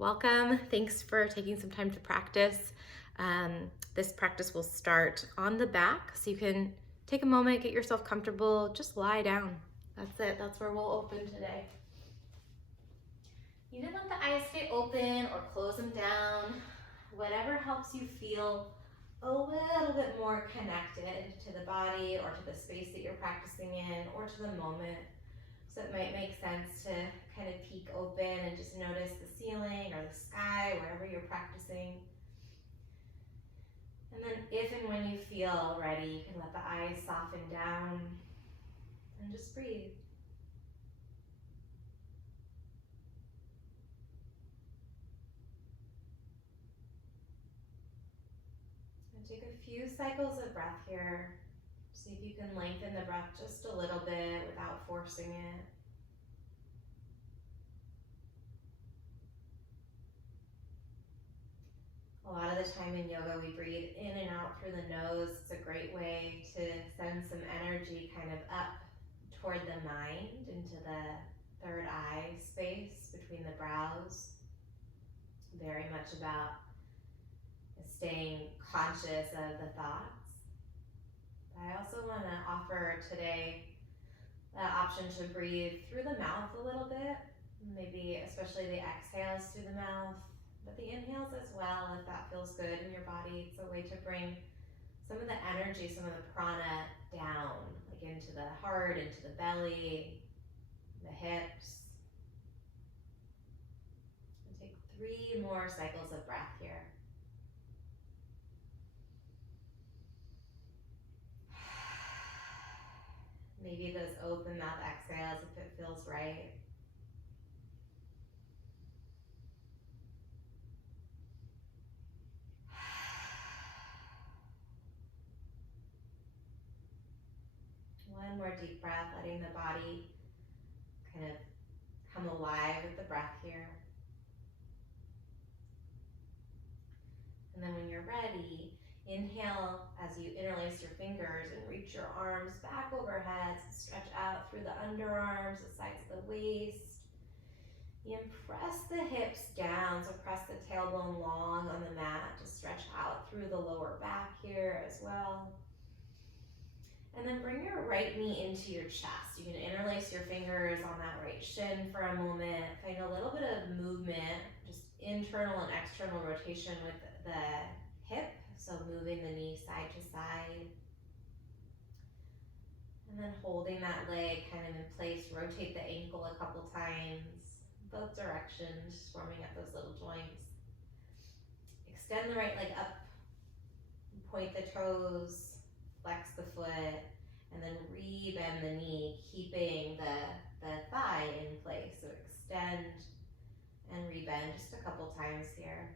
Welcome. Thanks for taking some time to practice. This practice will start on the back, so you can take a moment, get yourself comfortable, just lie down. That's it. That's where we'll open today. You can let the eyes stay open or close them down, whatever helps you feel a little bit more connected to the body or to the space that you're practicing in or to the moment. So it might make sense to kind of peek open and just notice the ceiling or the sky, wherever you're practicing. And then if and when you feel ready, you can let the eyes soften down and just breathe. And take a few cycles of breath here. See if you can lengthen the breath just a little bit without forcing it. A lot of the time in yoga, we breathe in and out through the nose. It's a great way to send some energy kind of up toward the mind, into the third eye space between the brows. Very much about staying conscious of the thoughts. But I also want to offer today the option to breathe through the mouth a little bit, maybe especially the exhales through the mouth, but the inhales as well, if that feels good in your body. It's a way to bring some of the energy, some of the prana down, like into the heart, into the belly, the hips. And take 3 more cycles of breath here. Maybe those open mouth exhales if it feels right. One more deep breath, letting the body kind of come alive with the breath here. And then when you're ready, inhale as you interlace your fingers and reach your arms back overhead, stretch out through the underarms, the sides of the waist. And press the hips down, so press the tailbone long on the mat to stretch out through the lower back here as well. And then bring your right knee into your chest. You can interlace your fingers on that right shin for a moment. Find a little bit of movement, just internal and external rotation with the hip. So moving the knee side to side. And then holding that leg kind of in place, rotate the ankle a couple times, both directions, warming up those little joints. Extend the right leg up, point the toes, flex the foot, and then re-bend the knee, keeping the thigh in place. So extend and re-bend just a couple times here.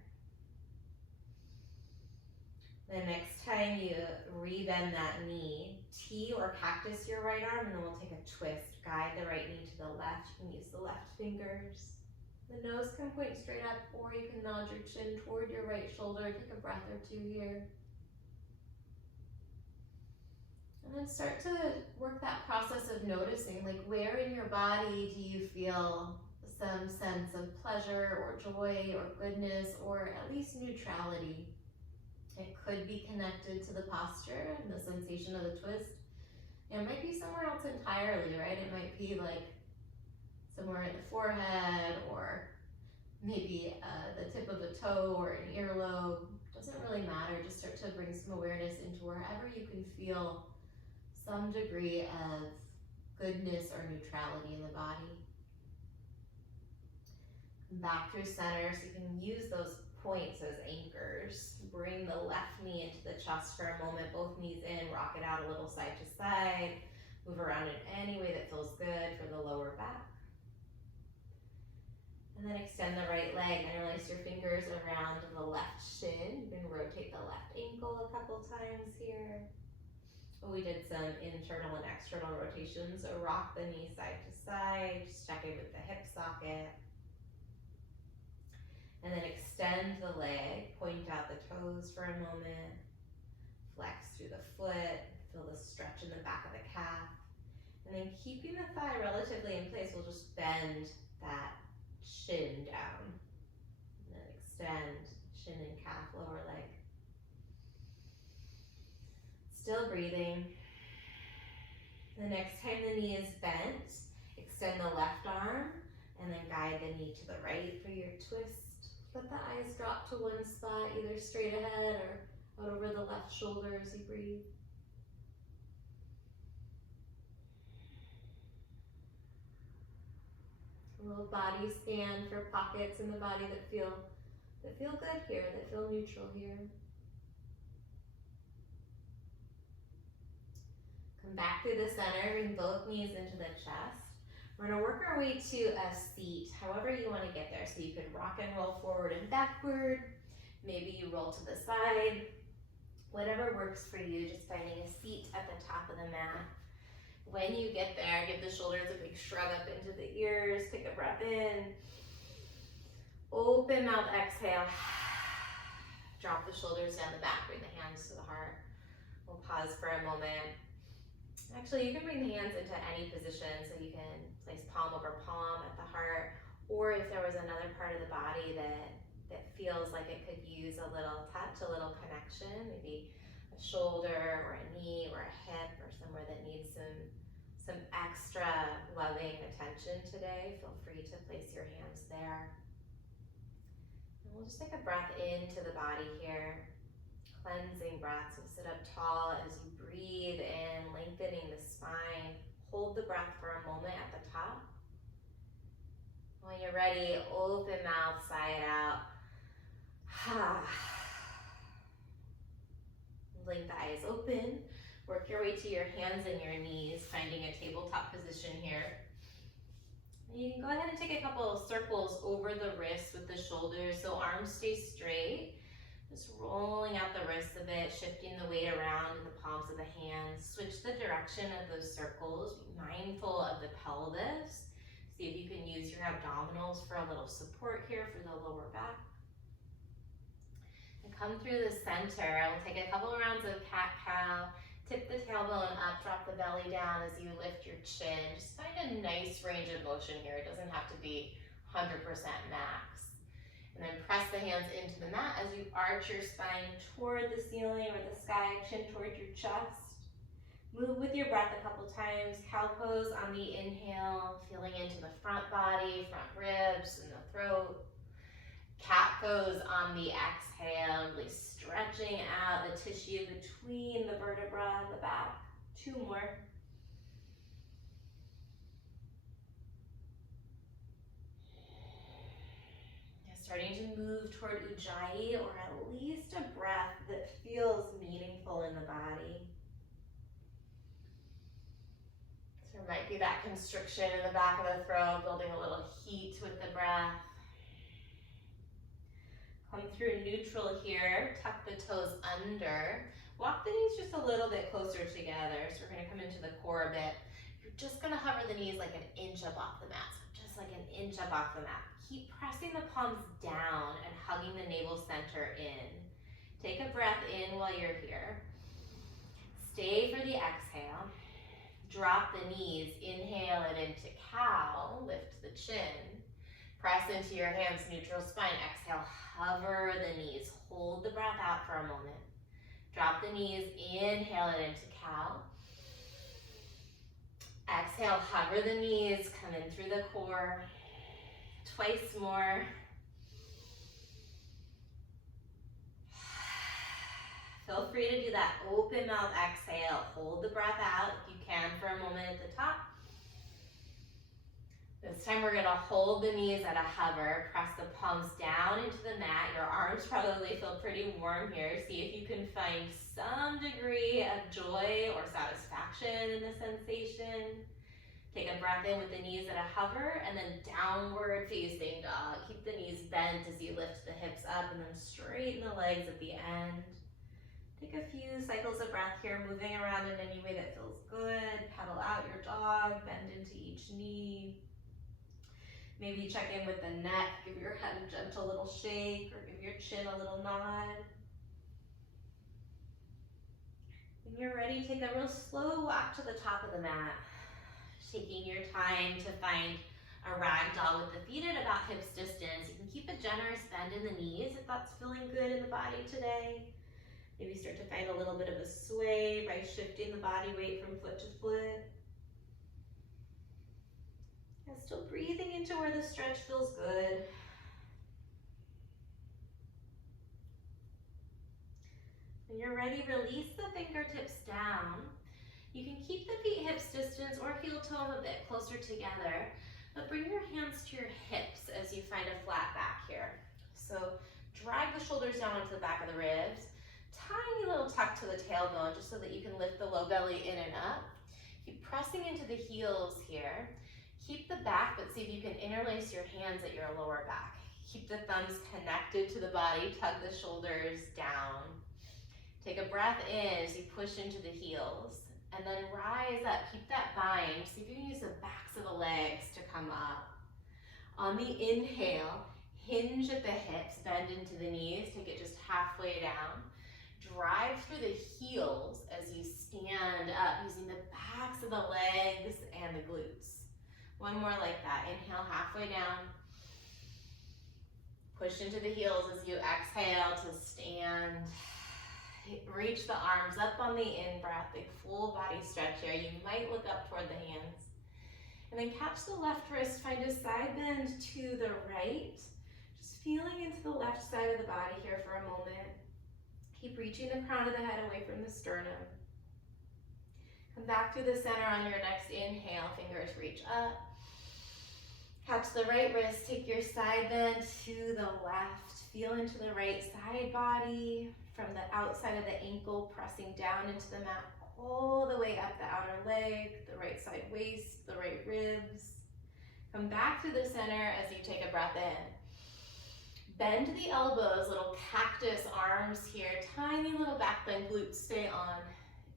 The next time you re-bend that knee, T or cactus your right arm, and then we'll take a twist. Guide the right knee to the left. You can use the left fingers. The nose can point straight up, or you can nod your chin toward your right shoulder. Take a breath or two here. And then start to work that process of noticing, like where in your body do you feel some sense of pleasure or joy or goodness or at least neutrality. It could be connected to the posture and the sensation of the twist. It might be somewhere else entirely, right? It might be like somewhere in the forehead or maybe the tip of a toe or an earlobe. Doesn't really matter. Just start to bring some awareness into wherever you can feel some degree of goodness or neutrality in the body. Back through center, so you can use those points as anchors. Bring the left knee into the chest for a moment, both knees in, rock it out a little side to side. Move around in any way that feels good for the lower back. And then extend the right leg, interlace your fingers around the left shin. You can rotate the left ankle a couple times here. We did some internal and external rotations, so rock the knee side to side, just check in with the hip socket. And then extend the leg, point out the toes for a moment, flex through the foot, feel the stretch in the back of the calf. And then keeping the thigh relatively in place, we'll just bend that shin down. breathing. The next time the knee is bent, extend the left arm and then guide the knee to the right for your twist. Let the eyes drop to one spot, either straight ahead or out over the left shoulder as you breathe. A little body scan for pockets in the body that feel good here, that feel neutral here. Come back through the center, bring both knees into the chest. We're gonna work our way to a seat, however you wanna get there. So you could rock and roll forward and backward. Maybe you roll to the side. Whatever works for you, just finding a seat at the top of the mat. When you get there, give the shoulders a big shrug up into the ears. Take a breath in. Open mouth, exhale. Drop the shoulders down the back, bring the hands to the heart. We'll pause for a moment. Actually, you can bring the hands into any position, so you can place palm over palm at the heart, or if there was another part of the body that feels like it could use a little touch, a little connection, maybe a shoulder or a knee or a hip or somewhere that needs some extra loving attention today, feel free to place your hands there. And we'll just take a breath into the body here. Cleansing breath, so sit up tall as you breathe in, lengthening the spine. Hold the breath for a moment at the top. When you're ready, open mouth, sigh it out. Blink the eyes open. Work your way to your hands and your knees, finding a tabletop position here. And you can go ahead and take a couple of circles over the wrists with the shoulders, so arms stay straight. Just rolling out the wrists a bit, shifting the weight around in the palms of the hands. Switch the direction of those circles. Be mindful of the pelvis. See if you can use your abdominals for a little support here for the lower back. And come through the center. We'll take a couple of rounds of cat-cow. Tip the tailbone up, drop the belly down as you lift your chin. Just find a nice range of motion here. It doesn't have to be 100% max. And then press the hands into the mat as you arch your spine toward the ceiling or the sky, chin toward your chest. Move with your breath a couple times. Cow pose on the inhale, feeling into the front body, front ribs, and the throat. Cat pose on the exhale, really stretching out the tissue between the vertebra and the back. 2 more. Starting to move toward Ujjayi, or at least a breath that feels meaningful in the body. So there might be that constriction in the back of the throat, building a little heat with the breath. Come through neutral here, tuck the toes under. Walk the knees just a little bit closer together. So we're gonna come into the core a bit. You're just gonna hover the knees like an inch up off the mat. So just like an inch up off the mat. Keep pressing the palms down and hugging the navel center in. Take a breath in while you're here. Stay for the exhale. Drop the knees, inhale it into cow, lift the chin. Press into your hands, neutral spine. Exhale, hover the knees. Hold the breath out for a moment. Drop the knees, inhale it into cow. Exhale, hover the knees, come in through the core. Twice more. Feel free to do that open mouth exhale. Hold the breath out if you can for a moment at the top. This time we're gonna hold the knees at a hover. Press the palms down into the mat. Your arms probably feel pretty warm here. See if you can find some degree of joy or satisfaction in the sensation. Take a breath in with the knees at a hover, and then downward facing dog. Keep the knees bent as you lift the hips up, and then straighten the legs at the end. Take a few cycles of breath here, moving around in any way that feels good. Pedal out your dog, bend into each knee. Maybe check in with the neck, give your head a gentle little shake, or give your chin a little nod. When you're ready, take a real slow walk to the top of the mat. Taking your time to find a ragdoll with the feet at about hips distance. You can keep a generous bend in the knees if that's feeling good in the body today. Maybe start to find a little bit of a sway by shifting the body weight from foot to foot. And still breathing into where the stretch feels good. When you're ready, release the fingertips down. You can keep the feet hips distance or heel toe a bit closer together, but bring your hands to your hips as you find a flat back here. So drag the shoulders down onto the back of the ribs. Tiny little tuck to the tailbone just so that you can lift the low belly in and up. Keep pressing into the heels here. Keep the back, but see if you can interlace your hands at your lower back. Keep the thumbs connected to the body, tug the shoulders down. Take a breath in as you push into the heels, and then rise up, keep that bind. See if you can use the backs of the legs to come up. On the inhale, hinge at the hips, bend into the knees, take it just halfway down. Drive through the heels as you stand up, using the backs of the legs and the glutes. One more like that. Inhale halfway down. Push into the heels as you exhale to stand. Reach the arms up on the in-breath, big full body stretch here. You might look up toward the hands. And then catch the left wrist, find a side bend to the right. Just feeling into the left side of the body here for a moment. Keep reaching the crown of the head away from the sternum. Come back to the center on your next inhale, fingers reach up. Catch the right wrist, take your side bend to the left. Feel into the right side body, from the outside of the ankle, pressing down into the mat, all the way up the outer leg, the right side waist, the right ribs. Come back to the center as you take a breath in. Bend the elbows, little cactus arms here, tiny little back bend, glutes stay on.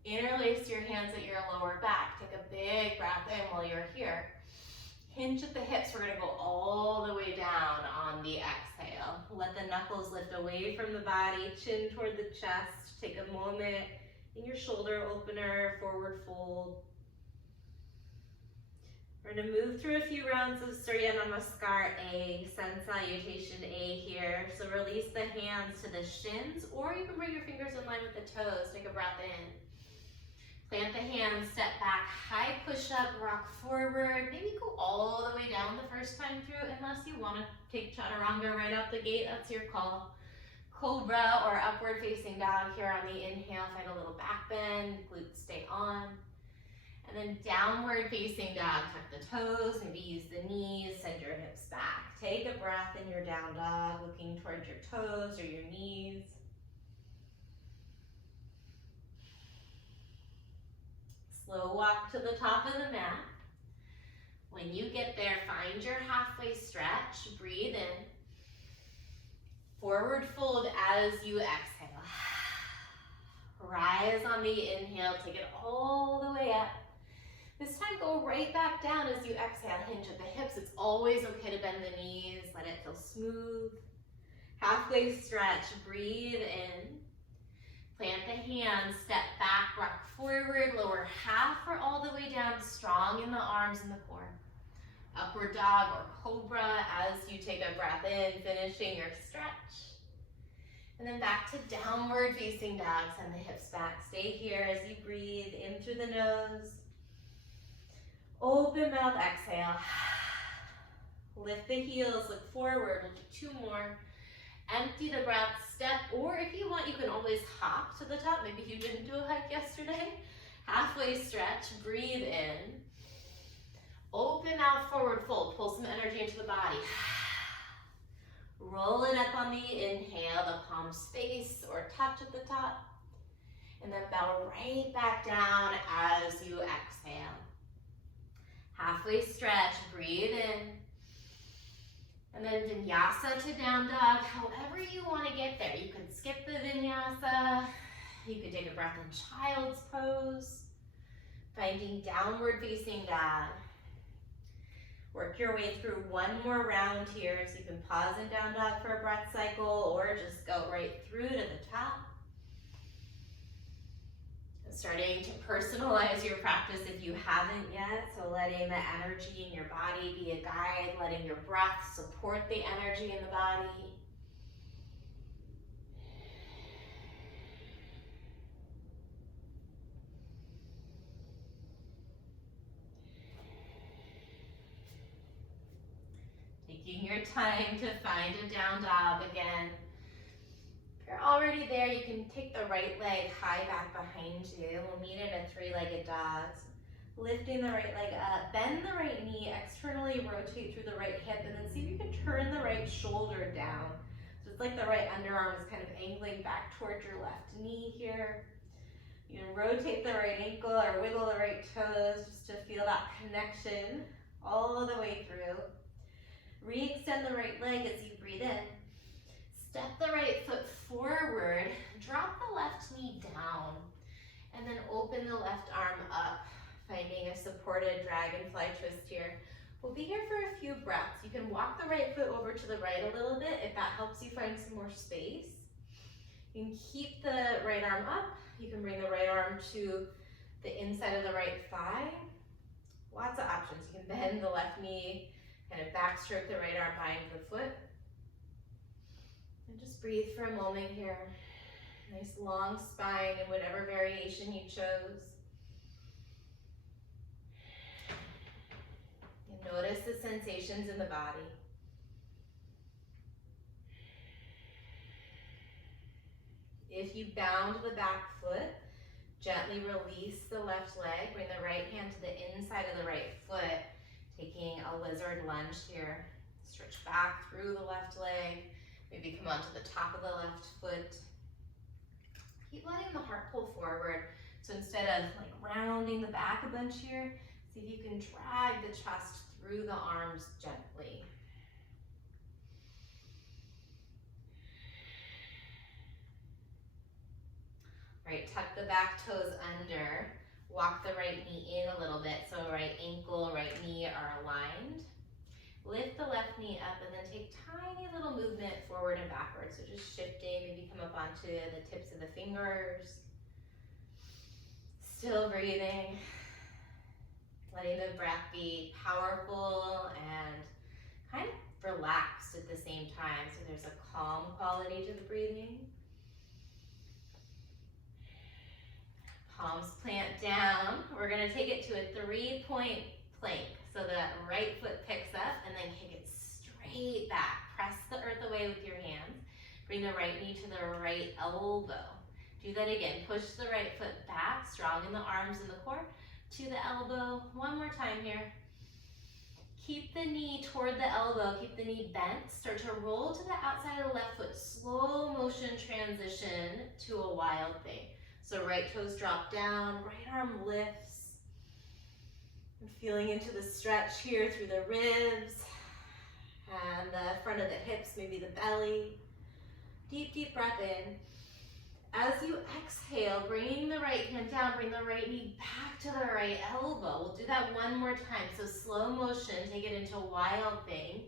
Interlace your hands at your lower back. Take a big breath in while you're here. Hinge at the hips, we're gonna go all the way down on the exhale. Let the knuckles lift away from the body, chin toward the chest. Take a moment in your shoulder opener, forward fold. We're gonna move through a few rounds of Surya Namaskar A, Sun Salutation A here. So release the hands to the shins, or you can bring your fingers in line with the toes. Take a breath in. Plant the hands, step back, high push up, rock forward. Maybe go all the way down the first time through, unless you want to take chaturanga right out the gate, that's your call. Cobra or upward facing dog here on the inhale, find a little back bend, glutes stay on. And then downward facing dog, tuck the toes, maybe use the knees, send your hips back. Take a breath in your down dog, looking towards your toes or your knees. Slow walk to the top of the mat. When you get there, find your halfway stretch, breathe in. Forward fold as you exhale. Rise on the inhale, take it all the way up. This time go right back down as you exhale, hinge at the hips. It's always okay to bend the knees, let it feel smooth. Halfway stretch, breathe in. Plant the hands, step back, rock forward, lower half or all the way down, strong in the arms and the core. Upward dog or cobra as you take a breath in, finishing your stretch. And then back to downward facing dog, send the hips back. Stay here as you breathe in through the nose. Open mouth, exhale. Lift the heels, look forward, we'll do two more. Empty the breath, step, or if you want, you can always hop to the top. Maybe you didn't do a hike yesterday. Halfway stretch, breathe in. Open mouth, forward fold, pull some energy into the body. Roll it up on the inhale, the palms face or touch at the top. And then bow right back down as you exhale. Halfway stretch, breathe in. And then Vinyasa to down dog, however you want to get there. You can skip the Vinyasa. You could take a breath in child's pose. Finding downward facing dog. Work your way through one more round here, so you can pause in down dog for a breath cycle or just go right through to the top. Starting to personalize your practice if you haven't yet, so letting the energy in your body be a guide, letting your breath support the energy in the body. taking your time to find a down dog again. If you're already there, you can take the right leg high back behind you. We'll meet in a three-legged dog. Lifting the right leg up, bend the right knee, externally rotate through the right hip, and then see if you can turn the right shoulder down. So it's like the right underarm is kind of angling back towards your left knee here. You can rotate the right ankle or wiggle the right toes just to feel that connection all the way through. Re-extend the right leg as you breathe in. Step the right foot forward, drop the left knee down, and then open the left arm up, finding a supported dragonfly twist here. We'll be here for a few breaths. You can walk the right foot over to the right a little bit if that helps you find some more space. You can keep the right arm up. You can bring the right arm to the inside of the right thigh. Lots of options. You can bend the left knee, kind of backstroke the right arm behind the foot. And just breathe for a moment here. Nice long spine in whatever variation you chose. And notice the sensations in the body. If you bound the back foot, gently release the left leg. Bring the right hand to the inside of the right foot, taking a lizard lunge here. Stretch back through the left leg. Maybe come onto the top of the left foot. Keep letting the heart pull forward. So instead of like rounding the back a bunch here, see if you can drag the chest through the arms gently. Right, tuck the back toes under. Walk the right knee in a little bit so right ankle, right knee are aligned. Lift the left knee up and then take tiny little movement forward and backwards. So just shifting, maybe come up onto the tips of the fingers. Still breathing. Letting the breath be powerful and kind of relaxed at the same time. So there's a calm quality to the breathing. Palms plant down. We're gonna take it to a 3-point plank. So the right foot picks up and then kick it straight back. Press the earth away with your hands. Bring the right knee to the right elbow. Do that again. Push the right foot back, strong in the arms and the core, to the elbow. One more time here. Keep the knee toward the elbow. Keep the knee bent. Start to roll to the outside of the left foot. Slow motion transition to a wild thing. So right toes drop down, right arm lifts. I'm feeling into the stretch here through the ribs and the front of the hips, maybe the belly. Deep, deep breath in. As you exhale, bringing the right hand down, bring the right knee back to the right elbow. We'll do that one more time. So slow motion, take it into wild thing.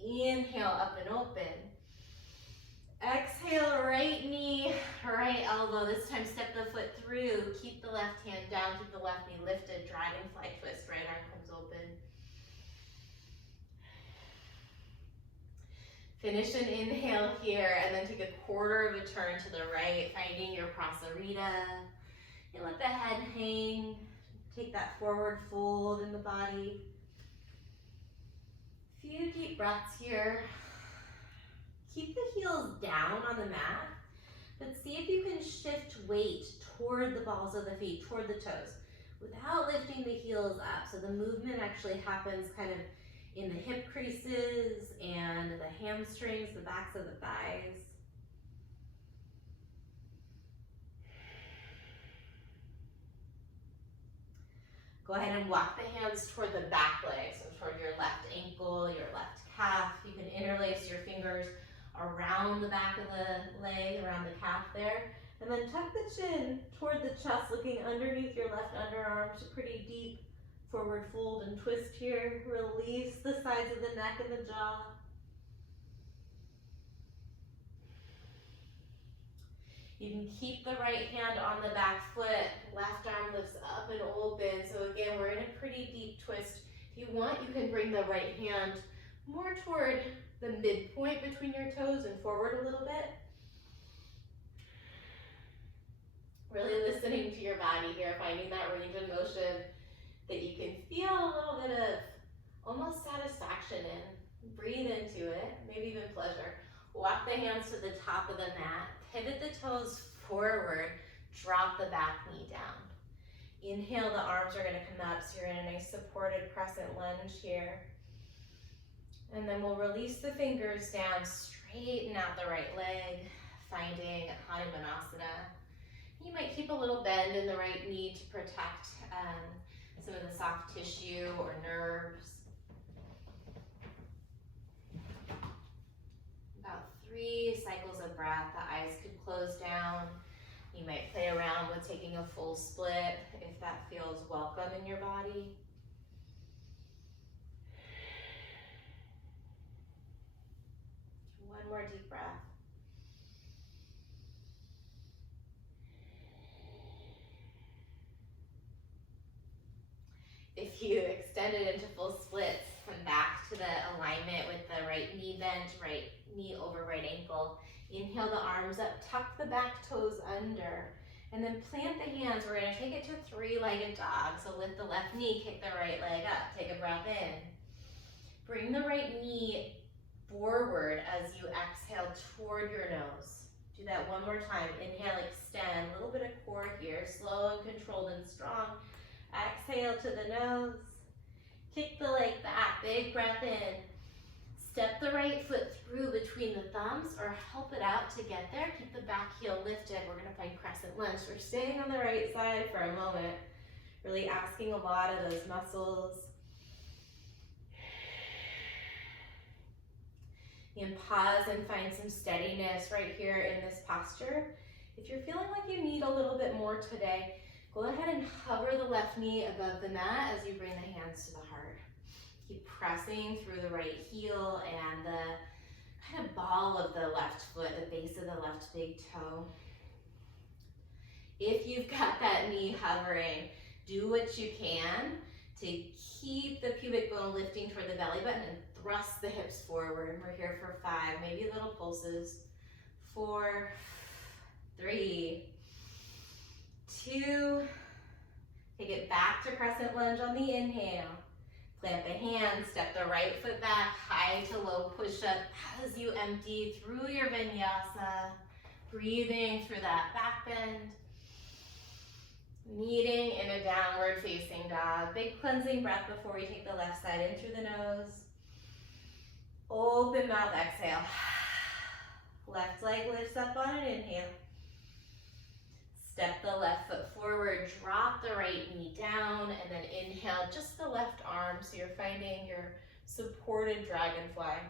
Inhale, up and open. Exhale, right knee, right elbow. This time step the foot through. Keep the left hand down, keep the left knee lifted. Dragonfly twist, right arm comes open. Finish an inhale here and then take a quarter of a turn to the right, finding your prasarita. And let the head hang. Take that forward fold in the body. Few deep breaths here. Keep the heels down on the mat, but see if you can shift weight toward the balls of the feet, toward the toes, without lifting the heels up. So the movement actually happens kind of in the hip creases and the hamstrings, the backs of the thighs. Go ahead and walk the hands toward the back leg, so toward your left ankle, your left calf. You can interlace your fingers around the back of the leg, around the calf there. And then tuck the chin toward the chest, looking underneath your left underarm to pretty deep forward fold and twist here. Release the sides of the neck and the jaw. You can keep the right hand on the back foot. Left arm lifts up and open. So again, we're in a pretty deep twist. If you want, you can bring the right hand more toward the midpoint between your toes and forward a little bit. Really listening to your body here, finding that range of motion that you can feel a little bit of almost satisfaction in. Breathe into it, maybe even pleasure. Walk the hands to the top of the mat, pivot the toes forward, drop the back knee down. Inhale, the arms are gonna come up, so you're in a nice supported crescent lunge here. And then we'll release the fingers down, straighten out the right leg, finding Hanumanasana. You might keep a little bend in the right knee to protect some of the soft tissue or nerves. About 3 cycles of breath, the eyes could close down. You might play around with taking a full split if that feels welcome in your body. One more deep breath. If you extend it into full splits, come back to the alignment with the right knee bent, right knee over right ankle. Inhale the arms up, tuck the back toes under, and then plant the hands. We're gonna take it to 3-legged dog. So lift the left knee, kick the right leg up, take a breath in. Bring the right knee forward as you exhale toward your nose. Do that one more time. Inhale, extend, a little bit of core here, slow and controlled and strong. Exhale to the nose. Kick the leg back, big breath in. Step the right foot through between the thumbs or help it out to get there. Keep the back heel lifted. We're gonna find crescent lunge. We're staying on the right side for a moment. Really asking a lot of those muscles. You can pause and find some steadiness right here in this posture. If you're feeling like you need a little bit more today, go ahead and hover the left knee above the mat as you bring the hands to the heart. Keep pressing through the right heel and the kind of ball of the left foot, the base of the left big toe. If you've got that knee hovering, do what you can to keep the pubic bone lifting toward the belly button and thrust the hips forward. We're here for 5, maybe little pulses. 4, 3, 2, take it back to crescent lunge on the inhale. Plant the hands, step the right foot back, high to low push-up as you empty through your vinyasa, breathing through that back bend. Meeting in a downward facing dog. Big cleansing breath before we take the left side in through the nose. Open mouth, exhale. Left leg lifts up on an inhale. Step the left foot forward, drop the right knee down, and then inhale just the left arm so you're finding your supported dragonfly.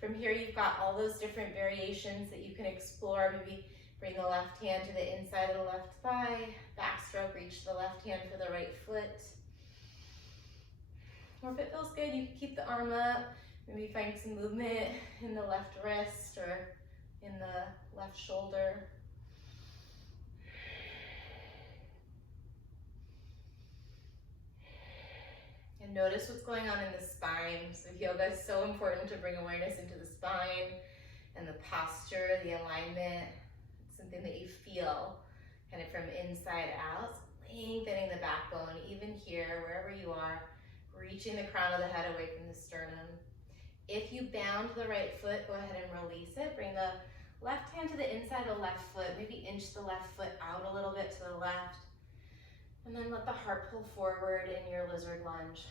From here you've got all those different variations that you can explore. Maybe bring the left hand to the inside of the left thigh, backstroke, reach the left hand for the right foot. Or if it feels good, you can keep the arm up, maybe find some movement in the left wrist or in the left shoulder. And notice what's going on in the spine. So yoga is so important to bring awareness into the spine and the posture, the alignment. It's something that you feel kind of from inside out. Lengthening the backbone, even here, wherever you are, reaching the crown of the head away from the sternum. If you bound the right foot, go ahead and release it. Bring the left hand to the inside of the left foot, maybe inch the left foot out a little bit to the left. And then let the heart pull forward in your lizard lunge.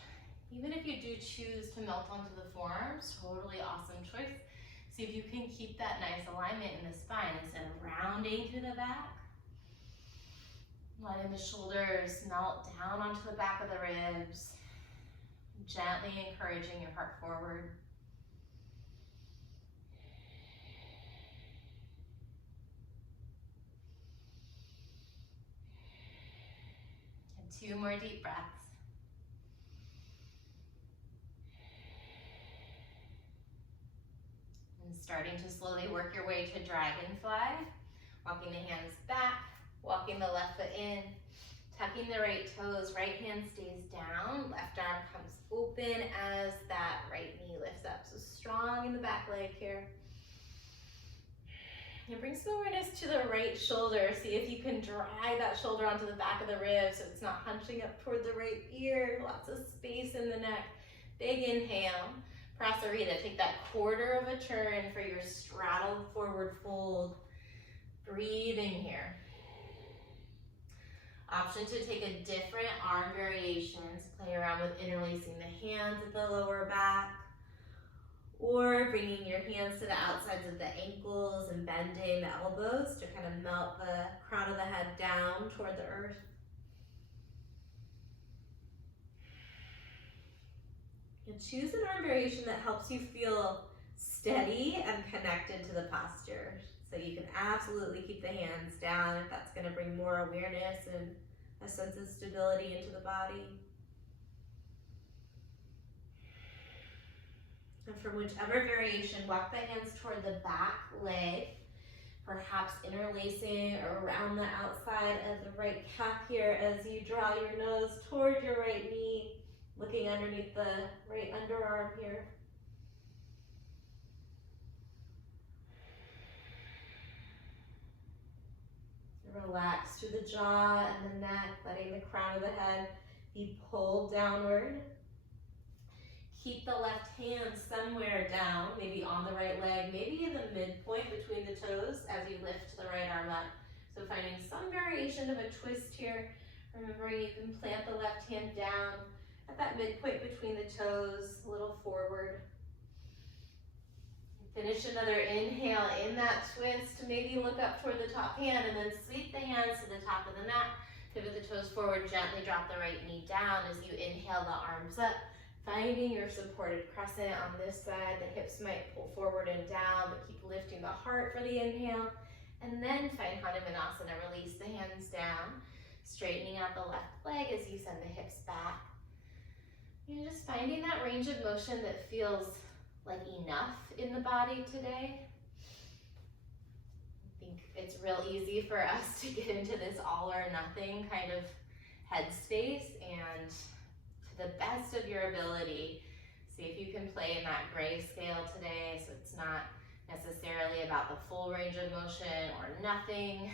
Even if you do choose to melt onto the forearms, totally awesome choice. See if you can keep that nice alignment in the spine instead of rounding to the back. Letting the shoulders melt down onto the back of the ribs. Gently encouraging your heart forward. And 2 more deep breaths. And starting to slowly work your way to dragonfly. Walking the hands back, walking the left foot in, tucking the right toes, right hand stays down, left arm comes open as that right knee lifts up. So strong in the back leg here. And bring some awareness to the right shoulder. See if you can drag that shoulder onto the back of the ribs so it's not hunching up toward the right ear. Lots of space in the neck. Big inhale. Prasarita, take that quarter of a turn for your straddle forward fold. Breathing here. Option to take a different arm variations. Play around with interlacing the hands at the lower back, or bringing your hands to the outsides of the ankles and bending the elbows to kind of melt the crown of the head down toward the earth. And choose an arm variation that helps you feel steady and connected to the posture. So you can absolutely keep the hands down if that's going to bring more awareness and a sense of stability into the body. And from whichever variation, walk the hands toward the back leg, perhaps interlacing around the outside of the right calf here as you draw your nose toward your right knee, looking underneath the right underarm here. Relax through the jaw and the neck, letting the crown of the head be pulled downward. Keep the left hand somewhere down, maybe on the right leg, maybe in the midpoint between the toes as you lift the right arm up. So finding some variation of a twist here. Remembering you can plant the left hand down at that midpoint between the toes, a little forward. Finish another inhale in that twist. Maybe look up toward the top hand and then sweep the hands to the top of the mat. Pivot the toes forward, gently drop the right knee down as you inhale the arms up. Finding your supported crescent on this side. The hips might pull forward and down, but keep lifting the heart for the inhale. And then find Hanumanasana. Release the hands down, straightening out the left leg as you send the hips back. You're just finding that range of motion that feels like enough in the body today. I think it's real easy for us to get into this all or nothing kind of headspace, and to the best of your ability, see if you can play in that gray scale today, so it's not necessarily about the full range of motion or nothing.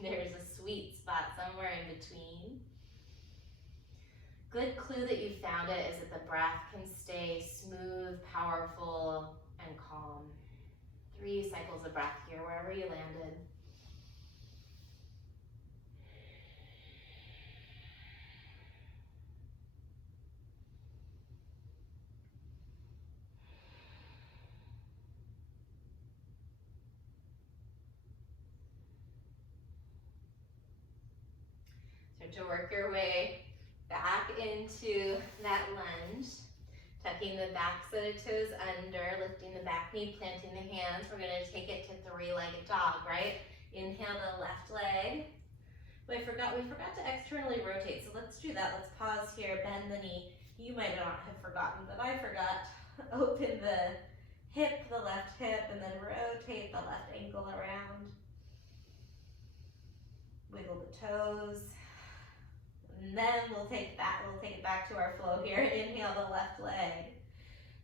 There's a sweet spot somewhere in between. Good clue that you found it is that the breath can stay smooth, powerful, and calm. 3 cycles of breath here, wherever you landed. Start to work your way back into that lunge, tucking the backs of the toes under, lifting the back knee, planting the hands. We're going to take it to 3-legged dog, right? Inhale the left leg. We forgot to externally rotate, so let's do that. Let's pause here, bend the knee. You might not have forgotten, but I forgot. Open the hip, the left hip, and then rotate the left ankle around. Wiggle the toes. And then we'll take it back to our flow here. Inhale the left leg.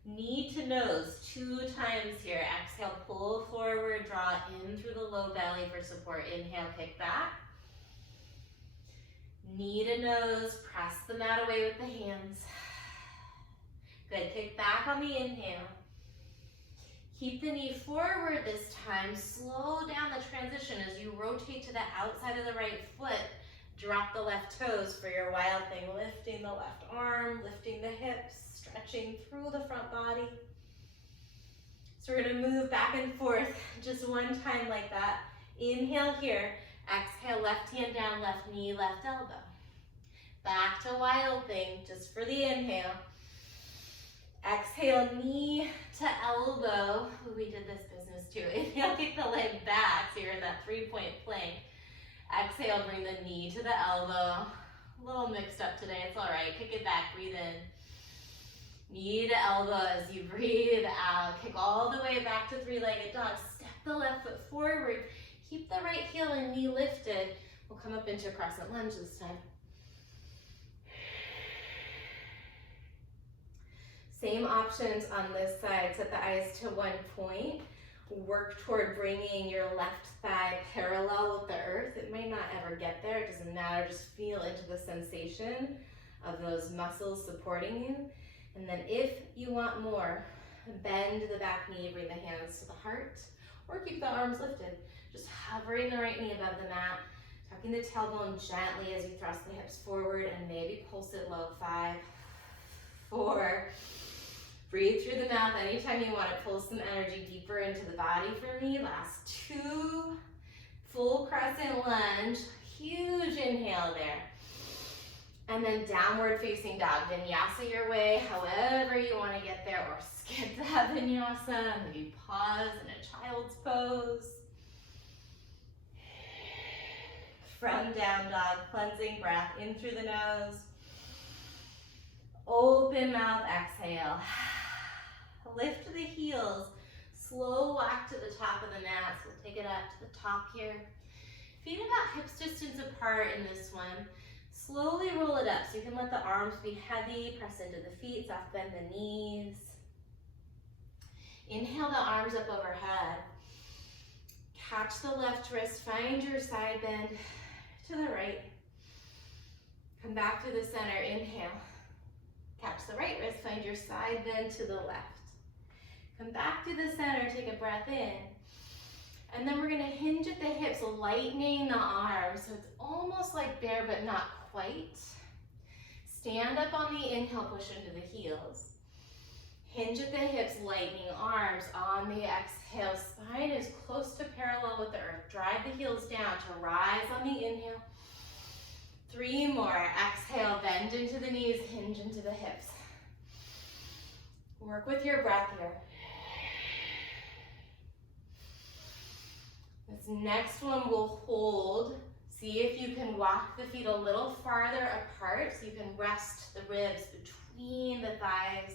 Knee to nose 2 times here. Exhale, pull forward, draw in through the low belly for support. Inhale, kick back. Knee to nose, press the mat away with the hands. Good, kick back on the inhale. Keep the knee forward this time. Slow down the transition as you rotate to the outside of the right foot. Drop the left toes for your wild thing, lifting the left arm, lifting the hips, stretching through the front body. So we're gonna move back and forth just 1 time like that. Inhale here, exhale, left hand down, left knee, left elbow. Back to wild thing, just for the inhale. Exhale, knee to elbow. Ooh, we did this business too. Inhale, kick the leg back, so you're in that 3-point plank. Exhale, bring the knee to the elbow. A little mixed up today, it's all right. Kick it back, breathe in. Knee to elbow as you breathe out. Kick all the way back to 3-legged dog. Step the left foot forward. Keep the right heel and knee lifted. We'll come up into crescent lunge this time. Same options on this side. Set the eyes to 1 point. Work toward bringing your left thigh parallel with the earth. It may not ever get there, it doesn't matter. Just feel into the sensation of those muscles supporting you. And then if you want more, Bend the back knee, bring the hands to the heart, or keep the arms lifted. Just hovering the right knee above the mat, tucking the tailbone gently as you thrust the hips forward and maybe pulse it low. 5, 4, breathe through the mouth anytime you want to pull some energy deeper into the body for me. Last 2, full crescent lunge, huge inhale there. And then downward facing dog, vinyasa your way, however you want to get there, or skip that vinyasa and maybe pause in a child's pose. From down dog, cleansing breath in through the nose. Open mouth, exhale. Lift the heels, slow walk to the top of the mat. So we'll take it up to the top here. Feet about hips distance apart in this one. Slowly roll it up so you can let the arms be heavy, press into the feet, soft bend the knees. Inhale the arms up overhead. Catch the left wrist, find your side bend to the right. Come back to the center, inhale. Catch the right wrist, find your side bend to the left. Come back to the center, take a breath in. And then we're gonna hinge at the hips, lightening the arms. So it's almost like bear, but not quite. Stand up on the inhale, push into the heels. Hinge at the hips, lightening arms. On the exhale, spine is close to parallel with the earth. Drive the heels down to rise on the inhale. 3 more. Exhale, bend into the knees, hinge into the hips. Work with your breath here. This next one will hold. See if you can walk the feet a little farther apart so you can rest the ribs between the thighs.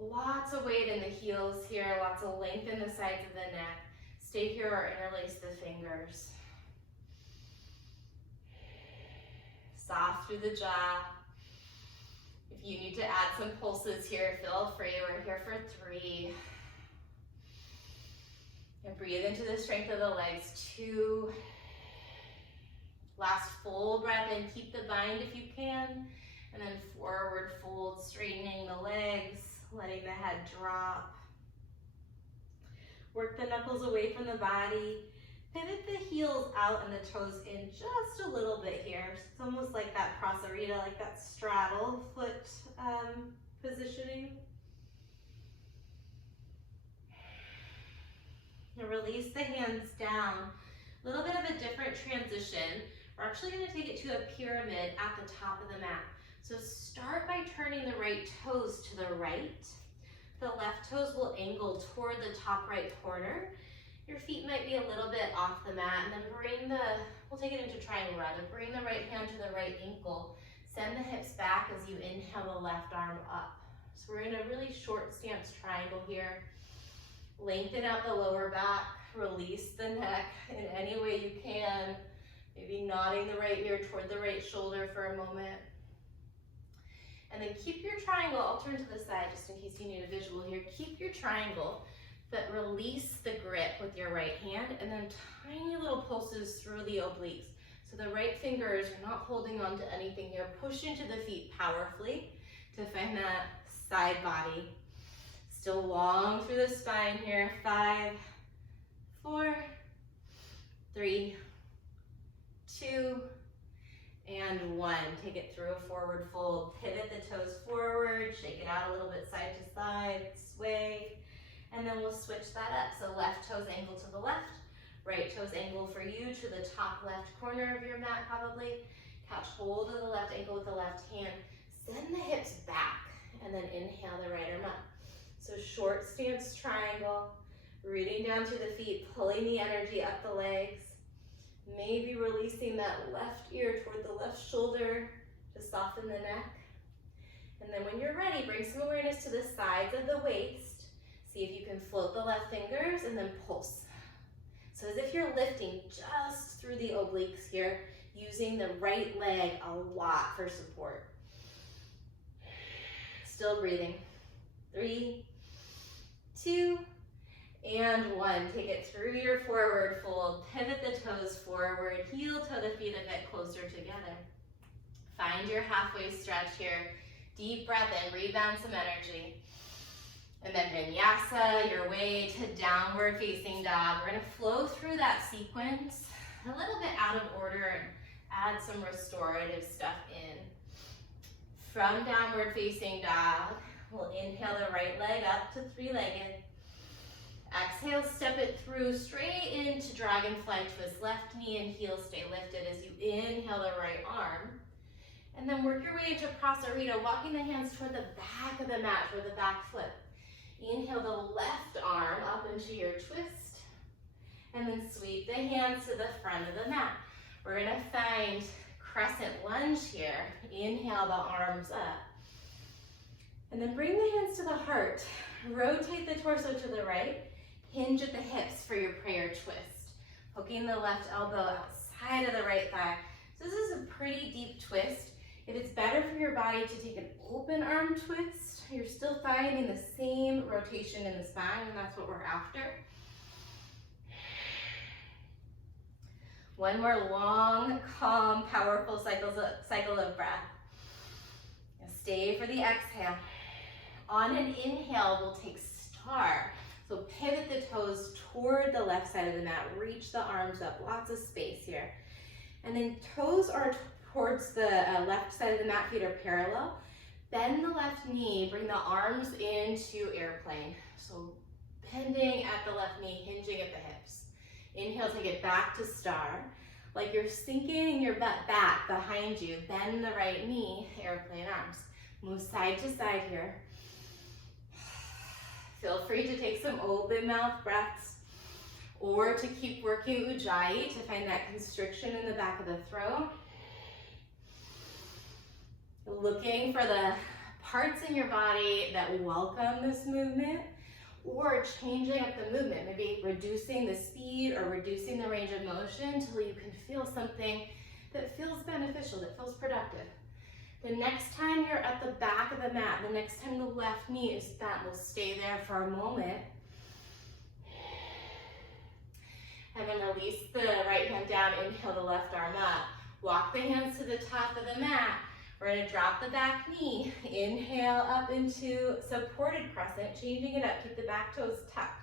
Lots of weight in the heels here, lots of length in the sides of the neck. Stay here or interlace the fingers. Soft through the jaw. If you need to add some pulses here, feel free. We're here for 3. And breathe into the strength of the legs. 2. Last full breath in, keep the bind if you can. And then forward fold, straightening the legs, letting the head drop. Work the knuckles away from the body. Pivot the heels out and the toes in just a little bit here. It's almost like that prasarita, like that straddle foot positioning. And release the hands down. A little bit of a different transition. We're actually going to take it to a pyramid at the top of the mat. So start by turning the right toes to the right. The left toes will angle toward the top right corner. Your feet might be a little bit off the mat, and then we'll take it into triangle rather. Bring the right hand to the right ankle. Send the hips back as you inhale the left arm up. So we're in a really short stance triangle here. Lengthen out the lower back, release the neck in any way you can. Maybe nodding the right ear toward the right shoulder for a moment. And then keep your triangle, I'll turn to the side just in case you need a visual here. Keep your triangle, but release the grip with your right hand, and then tiny little pulses through the obliques. So the right fingers are not holding on to anything here. Push into the feet powerfully to find that side body. Still long through the spine here. 5, 4, 3, 2, and 1. Take it through a forward fold. Pivot the toes forward, shake it out a little bit side to side, sway, and then we'll switch that up. So left toes angle to the left, right toes angle for you to the top left corner of your mat probably. Catch hold of the left ankle with the left hand. Send the hips back, and then inhale the right arm up. So short stance triangle, rooting down to the feet, pulling the energy up the legs. Maybe releasing that left ear toward the left shoulder to soften the neck. And then when you're ready, bring some awareness to the sides of the waist. See if you can float the left fingers and then pulse. So as if you're lifting just through the obliques here, using the right leg a lot for support. Still breathing. 3, 2, and 1. Take it through your forward fold. Pivot the toes forward. Heel toe the feet a bit closer together. Find your halfway stretch here. Deep breath in. Rebound some energy. And then Vinyasa, your way to downward facing dog. We're gonna flow through that sequence a little bit out of order and add some restorative stuff in. From downward facing dog, we'll inhale the right leg up to three-legged. Exhale, step it through straight into dragonfly twist. Left knee and heel stay lifted as you inhale the right arm. And then work your way into prasarita, walking the hands toward the back of the mat, toward the back foot. Inhale the left arm up into your twist. And then sweep the hands to the front of the mat. We're gonna find crescent lunge here. Inhale the arms up. And then bring the hands to the heart. Rotate the torso to the right. Hinge at the hips for your prayer twist. Hooking the left elbow outside of the right thigh. So this is a pretty deep twist. If it's better for your body to take an open arm twist, you're still finding the same rotation in the spine, and that's what we're after. One more long, calm, powerful cycle of breath. Now stay for the exhale. On an inhale, we'll take star. So pivot the toes toward the left side of the mat. Reach the arms up, lots of space here. And then toes are towards the left side of the mat, feet are parallel. Bend the left knee, bring the arms into airplane. So bending at the left knee, hinging at the hips. Inhale, take it back to star. Like you're sinking your butt back behind you. Bend the right knee, airplane arms. Move side to side here. Feel free to take some open mouth breaths or to keep working Ujjayi to find that constriction in the back of the throat. Looking for the parts in your body that welcome this movement, or changing up the movement, maybe reducing the speed or reducing the range of motion until you can feel something that feels beneficial, that feels productive. The next time you're at the back of the mat, the next time the left knee is bent, we'll stay there for a moment. And then release the right hand down, inhale the left arm up. Walk the hands to the top of the mat. We're gonna drop the back knee. Inhale up into supported crescent, changing it up, keep the back toes tucked.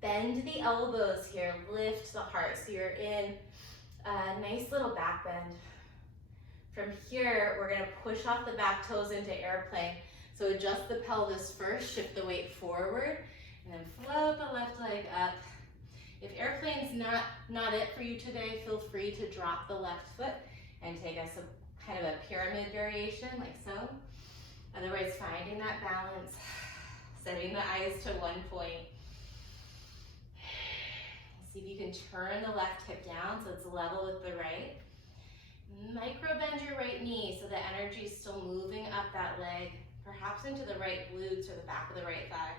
Bend the elbows here, lift the heart so you're in a nice little back bend. From here, we're gonna push off the back toes into airplane. So adjust the pelvis first, shift the weight forward, and then float the left leg up. If airplane's not it for you today, feel free to drop the left foot and take us kind of a pyramid variation, like so. Otherwise, finding that balance, setting the eyes to one point. See if you can turn the left hip down so it's level with the right. Micro bend your right knee so the energy is still moving up that leg, perhaps into the right glutes or the back of the right thigh.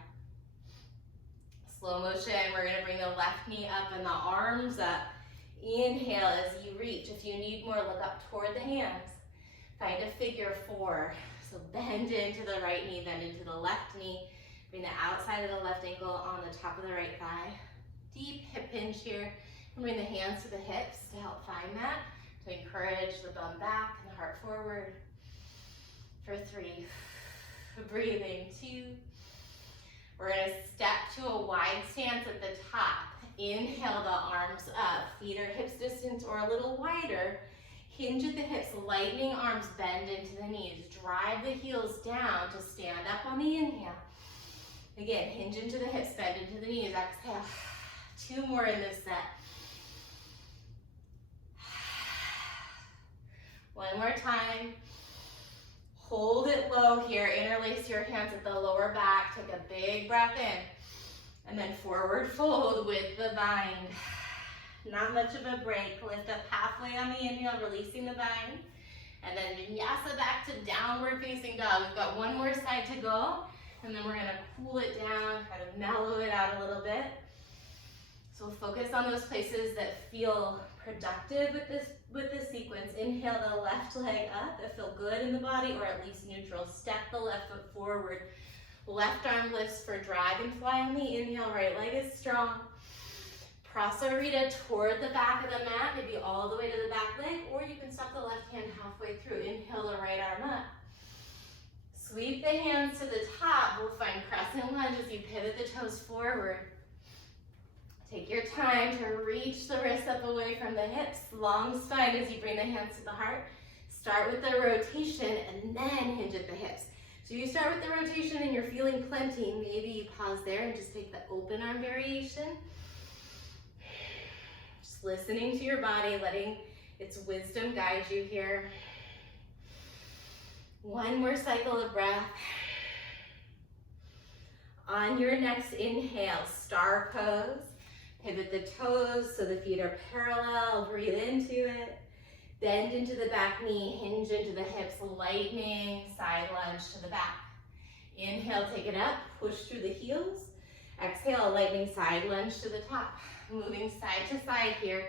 Slow motion, we're gonna bring the left knee up and the arms up. Inhale as you reach. If you need more, look up toward the hands. Find a figure four. So bend into the right knee, then into the left knee. Bring the outside of the left ankle on the top of the right thigh. Deep hip hinge here. And bring the hands to the hips to help find that. To encourage the bum back and the heart forward. For 3. Breathing. 2. We're gonna step to a wide stance at the top. Inhale the arms up. Feet are hips distance or a little wider. Hinge at the hips, lightening arms, bend into the knees. Drive the heels down to stand up on the inhale. Again, hinge into the hips, bend into the knees. Exhale. 2 more in this set. One more time. Hold it low here. Interlace your hands at the lower back. Take a big breath in. And then forward fold with the bind. Not much of a break. Lift up halfway on the inhale, releasing the bind. And then Vinyasa back to downward facing dog. We've got one more side to go. And then we're gonna cool it down, kind of mellow it out a little bit. So focus on those places that feel productive with this sequence. Inhale the left leg up, that feel good in the body, or at least neutral. Step the left foot forward. Left arm lifts for dragonfly on the inhale, right leg is strong. Prasarita toward the back of the mat, maybe all the way to the back leg, or you can step the left hand halfway through. Inhale the right arm up. Sweep the hands to the top. We'll find crescent lunge as you pivot the toes forward. Take your time to reach the wrists up away from the hips. Long spine as you bring the hands to the heart. Start with the rotation and then hinge at the hips. So you start with the rotation and you're feeling plenty. Maybe you pause there and just take the open arm variation. Just listening to your body, letting its wisdom guide you here. One more cycle of breath. On your next inhale, star pose. Pivot the toes so the feet are parallel. Breathe into it. Bend into the back knee, hinge into the hips, lightning side lunge to the back. Inhale, take it up, push through the heels. Exhale, lightning side lunge to the top. Moving side to side here.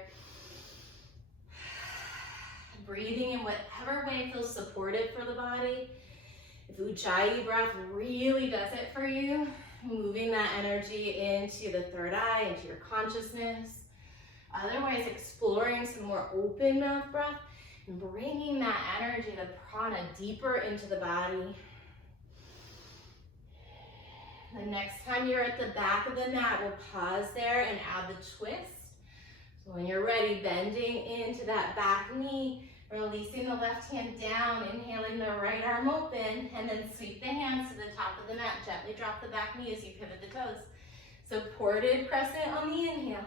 Breathing in whatever way feels supportive for the body. If Ujjayi breath really does it for you, moving that energy into the third eye, into your consciousness. Otherwise, exploring some more open mouth breath and bringing that energy, the prana, deeper into the body. The next time you're at the back of the mat, we'll pause there and add the twist. So when you're ready, bending into that back knee, releasing the left hand down, inhaling the right arm open, and then sweep the hands to the top of the mat. Gently drop the back knee as you pivot the toes. Supported crescent on the inhale.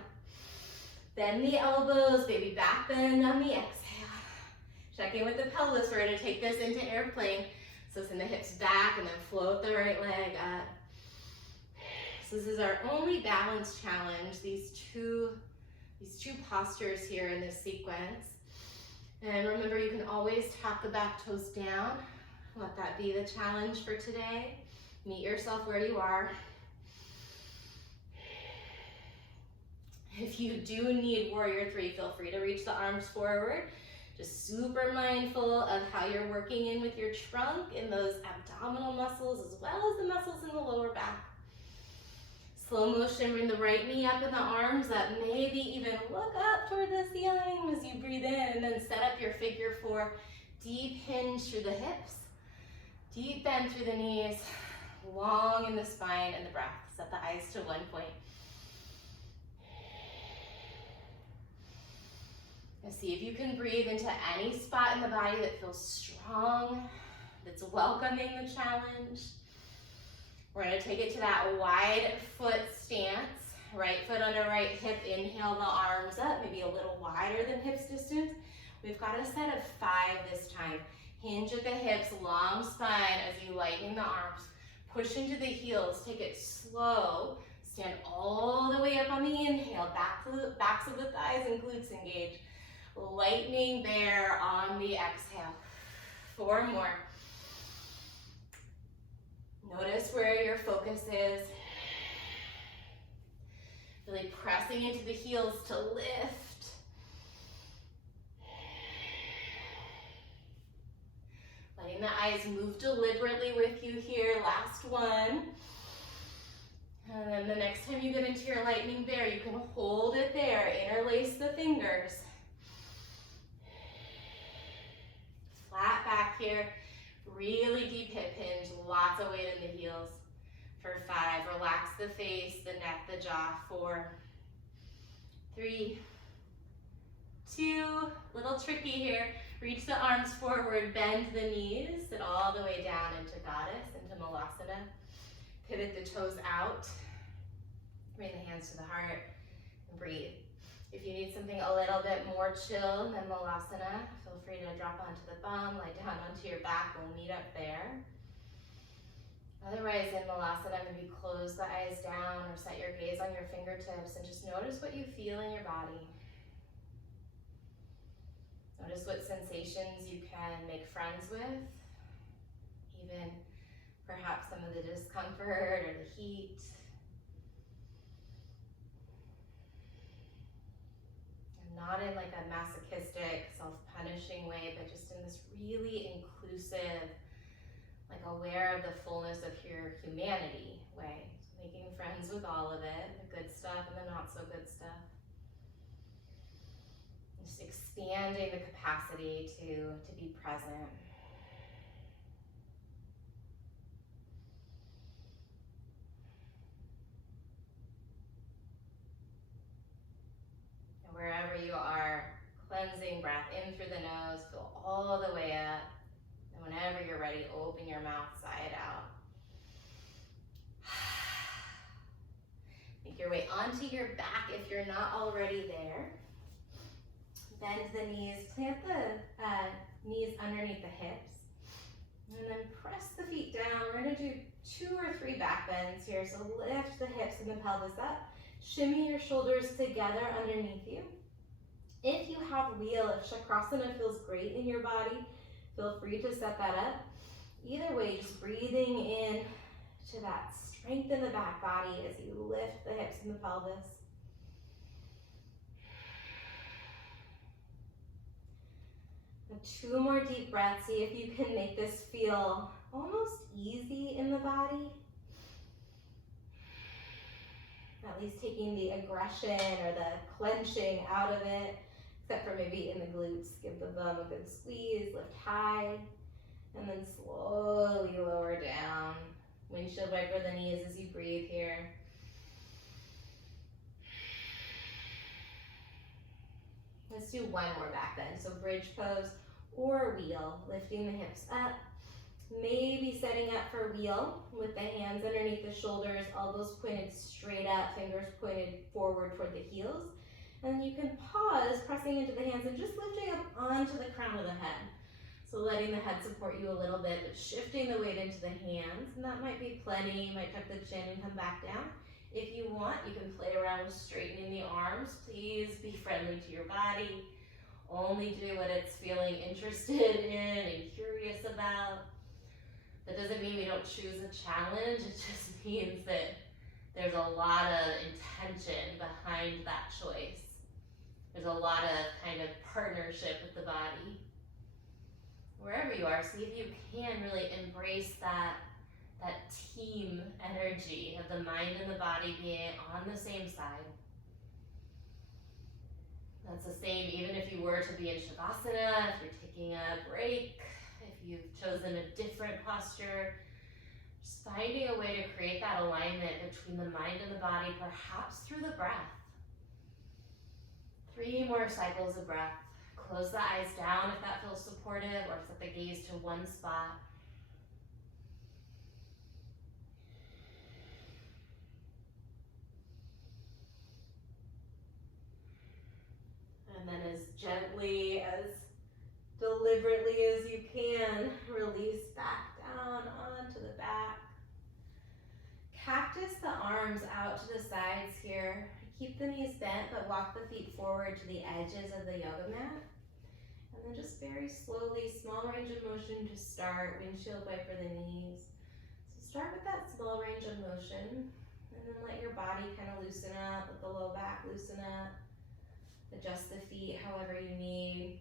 Bend the elbows, baby back bend on the exhale. Check in with the pelvis. We're going to take this into airplane. So send the hips back and then float the right leg up. So this is our only balance challenge, these two postures here in this sequence. And remember, you can always tap the back toes down. Let that be the challenge for today. Meet yourself where you are. If you do need warrior three, feel free to reach the arms forward. Just super mindful of how you're working in with your trunk and those abdominal muscles as well as the muscles in the lower back. Slow motion, bring the right knee up in the arms up. Maybe even look up toward the ceiling as you breathe in, and then set up your figure four. Deep hinge through the hips. Deep bend through the knees. Long in the spine and the breath. Set the eyes to one point. Now see if you can breathe into any spot in the body that feels strong, that's welcoming the challenge. We're going to take it to that wide foot stance. Right foot under right hip. Inhale the arms up, maybe a little wider than hips distance. We've got a set of 5 this time. Hinge at the hips, long spine as you lighten the arms. Push into the heels, take it slow. Stand all the way up on the inhale. Backs of the thighs and glutes engage. Lightning bear on the exhale. 4 more. Notice where your focus is. Really pressing into the heels to lift. Letting the eyes move deliberately with you here. Last one. And then the next time you get into your lightning bear, you can hold it there. Interlace the fingers. Flat back here. Really deep hip hinge, lots of weight in the heels. For 5, relax the face, the neck, the jaw. 4, 3, 2, little tricky here. Reach the arms forward, bend the knees, sit all the way down into goddess, into malasana. Pivot the toes out. Bring the hands to the heart and breathe. If you need something a little bit more chill than malasana, feel free to drop onto the bum, lie down onto your back, we'll meet up there. Otherwise, in malasana, maybe close the eyes down or set your gaze on your fingertips and just notice what you feel in your body. Notice what sensations you can make friends with, even perhaps some of the discomfort or the heat. Not in like a masochistic, self-punishing way, but just in this really inclusive, like aware of the fullness of your humanity way. So making friends with all of it, the good stuff and the not so good stuff. Just expanding the capacity to be present. breath in through the nose, fill all the way up. And whenever you're ready, open your mouth side out. Make your way onto your back if you're not already there. Bend the knees, plant the knees underneath the hips. And then press the feet down. We're gonna do 2 or 3 back bends here. So lift the hips and the pelvis up. Shimmy your shoulders together underneath you. If you have wheel, if Chakrasana feels great in your body, feel free to set that up. Either way, just breathing in to that strength in the back body as you lift the hips and the pelvis. And 2 more deep breaths. See if you can make this feel almost easy in the body. At least taking the aggression or the clenching out of it, except for maybe in the glutes. Give the bum a good squeeze, lift high, and then slowly lower down. Windshield wiper the knees as you breathe here. Let's do 1 more back bend. So bridge pose or wheel, lifting the hips up. Maybe setting up for wheel with the hands underneath the shoulders, elbows pointed straight up, fingers pointed forward toward the heels. And you can pause, pressing into the hands and just lifting up onto the crown of the head. So letting the head support you a little bit, but shifting the weight into the hands. And that might be plenty. You might tuck the chin and come back down. If you want, you can play around with straightening the arms. Please be friendly to your body. Only do what it's feeling interested in and curious about. That doesn't mean we don't choose a challenge. It just means that there's a lot of intention behind that choice. There's a lot of kind of partnership with the body. Wherever you are, see if you can really embrace that team energy of the mind and the body being on the same side. That's the same even if you were to be in Shavasana, if you're taking a break, if you've chosen a different posture. Just finding a way to create that alignment between the mind and the body, perhaps through the breath. 3 more cycles of breath. Close the eyes down if that feels supportive, or set the gaze to one spot. And then as gently, as deliberately as you can, release back down onto the back. Cactus the arms out to the sides here. Keep the knees bent, but walk the feet forward to the edges of the yoga mat. And then just very slowly, small range of motion to start. Windshield wiper the knees. So start with that small range of motion, and then let your body kind of loosen up, let the low back loosen up. Adjust the feet however you need.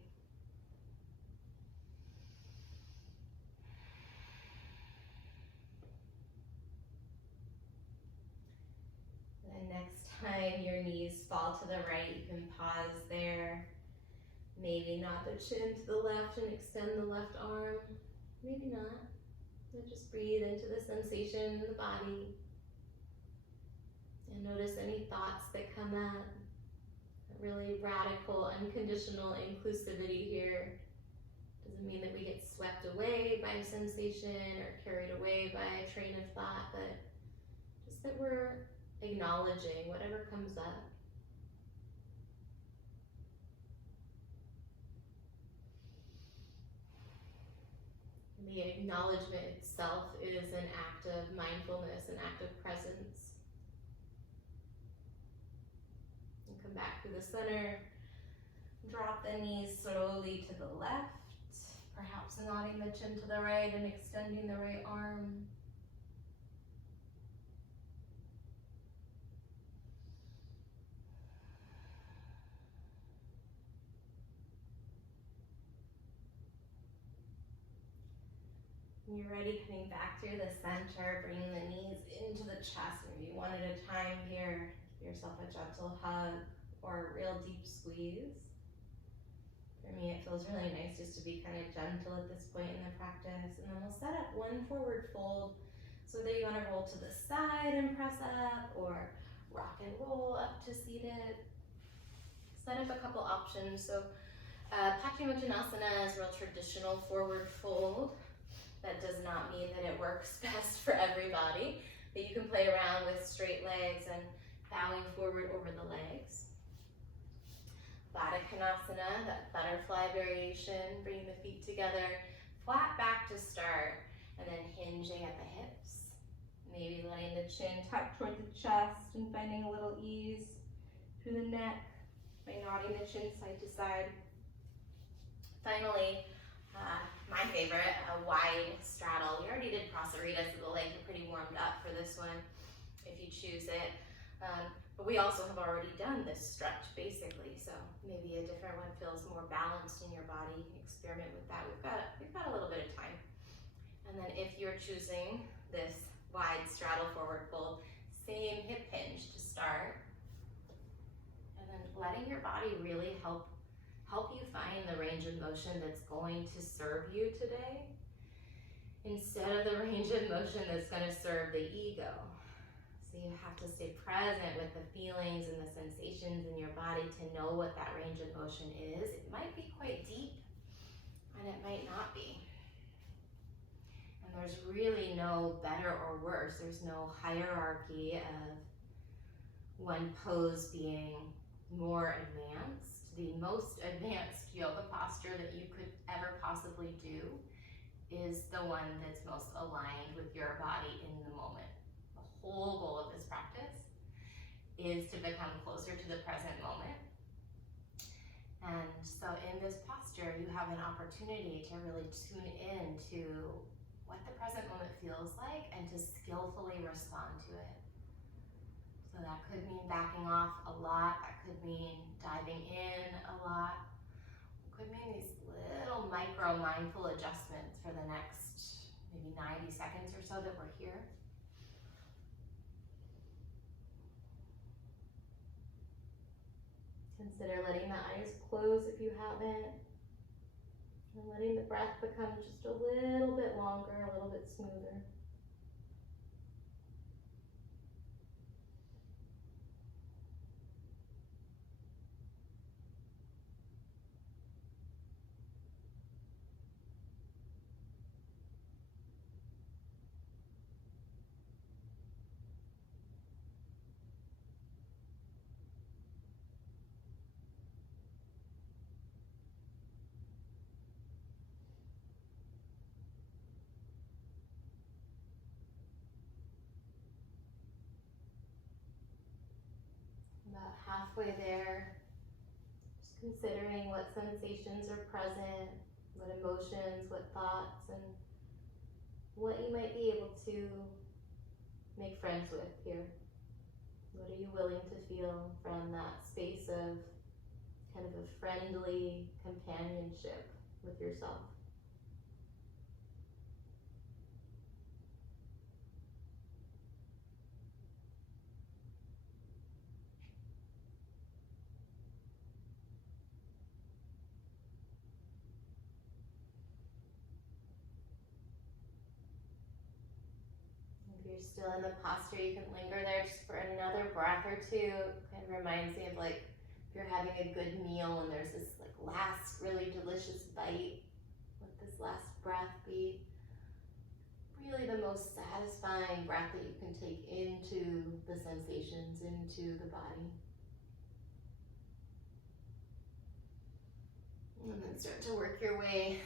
And next time your knees fall to the right, you can pause there. Maybe nod the chin to the left and extend the left arm. Maybe not. And just breathe into the sensation in the body. And notice any thoughts that come up. Really radical, unconditional inclusivity here. Doesn't mean that we get swept away by a sensation or carried away by a train of thought, but just that we're acknowledging whatever comes up. The acknowledgement itself is an act of mindfulness, an act of presence. And come back to the center. Drop the knees slowly to the left, perhaps nodding the chin to the right and extending the right arm. When you're ready, coming back to the center, bringing the knees into the chest, maybe one at a time here. Give yourself a gentle hug or a real deep squeeze. For me, it feels really nice just to be kind of gentle at this point in the practice. And then we'll set up one forward fold. So whether you want to roll to the side and press up, or rock and roll up to seated. Set up a couple options. So Paschimottanasana is real traditional forward fold. That does not mean that it works best for everybody, but you can play around with straight legs and bowing forward over the legs. Baddha Konasana, that butterfly variation, bringing the feet together, flat back to start, and then hinging at the hips. Maybe letting the chin tuck toward the chest and finding a little ease through the neck by nodding the chin side to side. Finally, my favorite, a wide straddle. We already did Prasarita, so the legs are pretty warmed up for this one, if you choose it. But we also have already done this stretch, basically, so maybe a different one feels more balanced in your body. Experiment with that. We've got a little bit of time. And then if you're choosing this wide straddle forward fold, same hip hinge to start. And then letting your body really help you find the range of motion that's going to serve you today, instead of the range of motion that's going to serve the ego. So you have to stay present with the feelings and the sensations in your body to know what that range of motion is. It might be quite deep, and it might not be. And there's really no better or worse. There's no hierarchy of one pose being more advanced. The most advanced yoga posture that you could ever possibly do is the one that's most aligned with your body in the moment. The whole goal of this practice is to become closer to the present moment. And so in this posture, you have an opportunity to really tune in to what the present moment feels like and to skillfully respond to it. So that could mean backing off a lot, that could mean diving in a lot, it could mean these little micro mindful adjustments for the next maybe 90 seconds or so that we're here. Consider letting the eyes close if you haven't, and letting the breath become just a little bit longer, a little bit smoother. About halfway there, just considering what sensations are present, what emotions, what thoughts, and what you might be able to make friends with here. What are you willing to feel from that space of kind of a friendly companionship with yourself? If you're still in the posture, you can linger there just for another breath or two. Kind of reminds me of like if you're having a good meal and there's this like last really delicious bite. Let this last breath be really the most satisfying breath that you can take into the sensations, into the body. And then start to work your way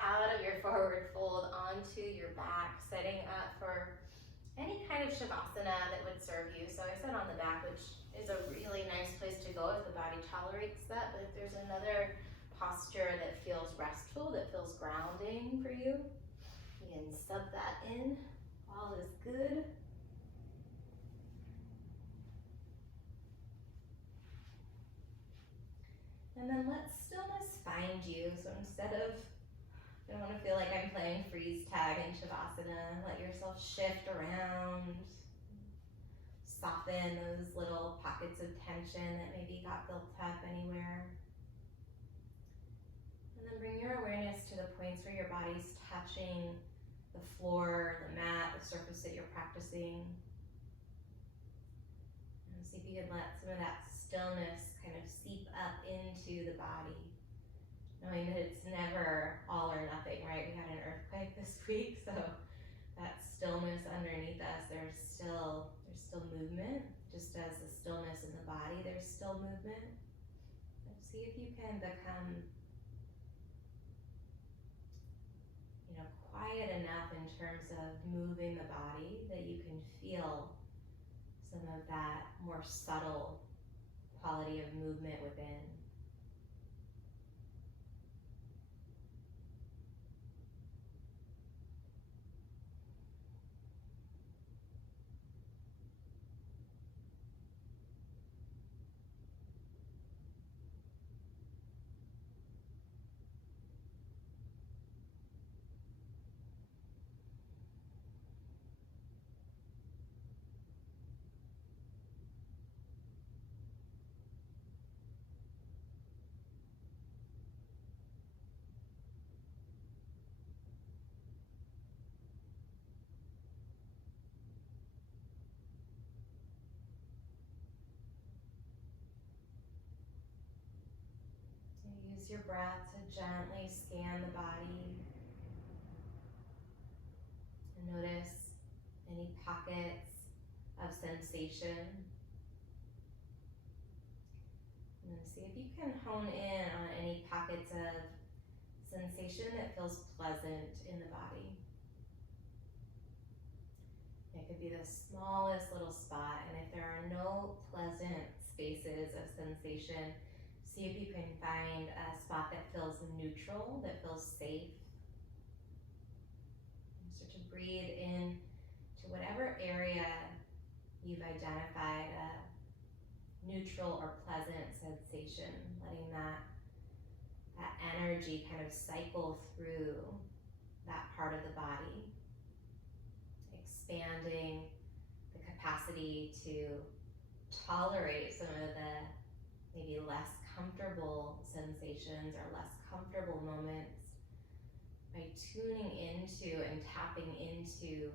out of your forward fold onto your back, setting up for any kind of shavasana that would serve you. So I said on the back, which is a really nice place to go if the body tolerates that, but if there's another posture that feels restful, that feels grounding for you, you can sub that in. All is good. And then let stillness find you. So instead of, I don't want to feel like I'm playing freeze tag in shavasana, let yourself shift around, soften those little pockets of tension that maybe got built up anywhere. And then bring your awareness to the points where your body's touching the floor, the mat, the surface that you're practicing. And see if you can let some of that stillness kind of seep up into the body. knowing that it's never all or nothing, right? We had an earthquake this week, so that stillness underneath us, there's still movement, just as the stillness in the body, there's still movement. And see if you can become, quiet enough in terms of moving the body that you can feel some of that more subtle quality of movement within. Use your breath to gently scan the body and notice any pockets of sensation. And then see if you can hone in on any pockets of sensation that feels pleasant in the body. It could be the smallest little spot, and if there are no pleasant spaces of sensation, see if you can find a spot that feels neutral, that feels safe. And start to breathe in to whatever area you've identified a neutral or pleasant sensation, letting that energy kind of cycle through that part of the body, expanding the capacity to tolerate some of the maybe less comfortable sensations or less comfortable moments by tuning into and tapping into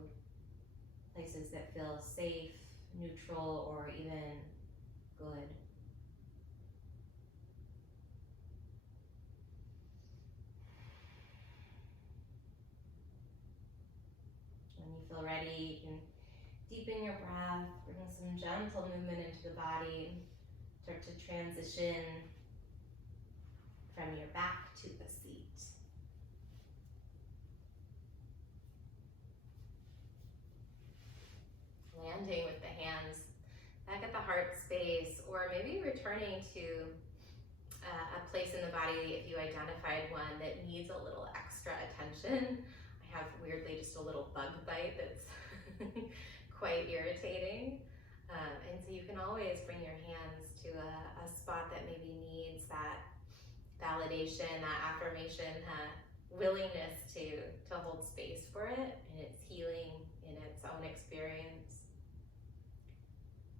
places that feel safe, neutral, or even good. When you feel ready, you can deepen your breath, bring some gentle movement into the body, start to transition from your back to the seat. Landing with the hands back at the heart space, or maybe returning to a place in the body if you identified one that needs a little extra attention. I have weirdly just a little bug bite that's quite irritating. And so you can always bring your hands to a spot that maybe needs that validation, that affirmation, willingness to hold space for it and its healing in its own experience.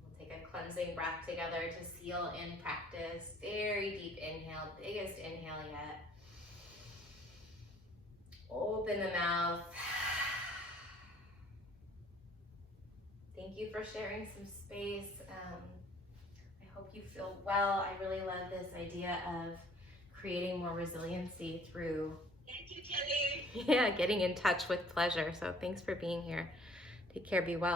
We'll take a cleansing breath together to seal in practice. Very deep inhale, biggest inhale yet. Open the mouth. Thank you for sharing some space. I hope you feel well. I really love this idea of creating more resiliency through getting in touch with pleasure. So thanks for being here. Take care, be well.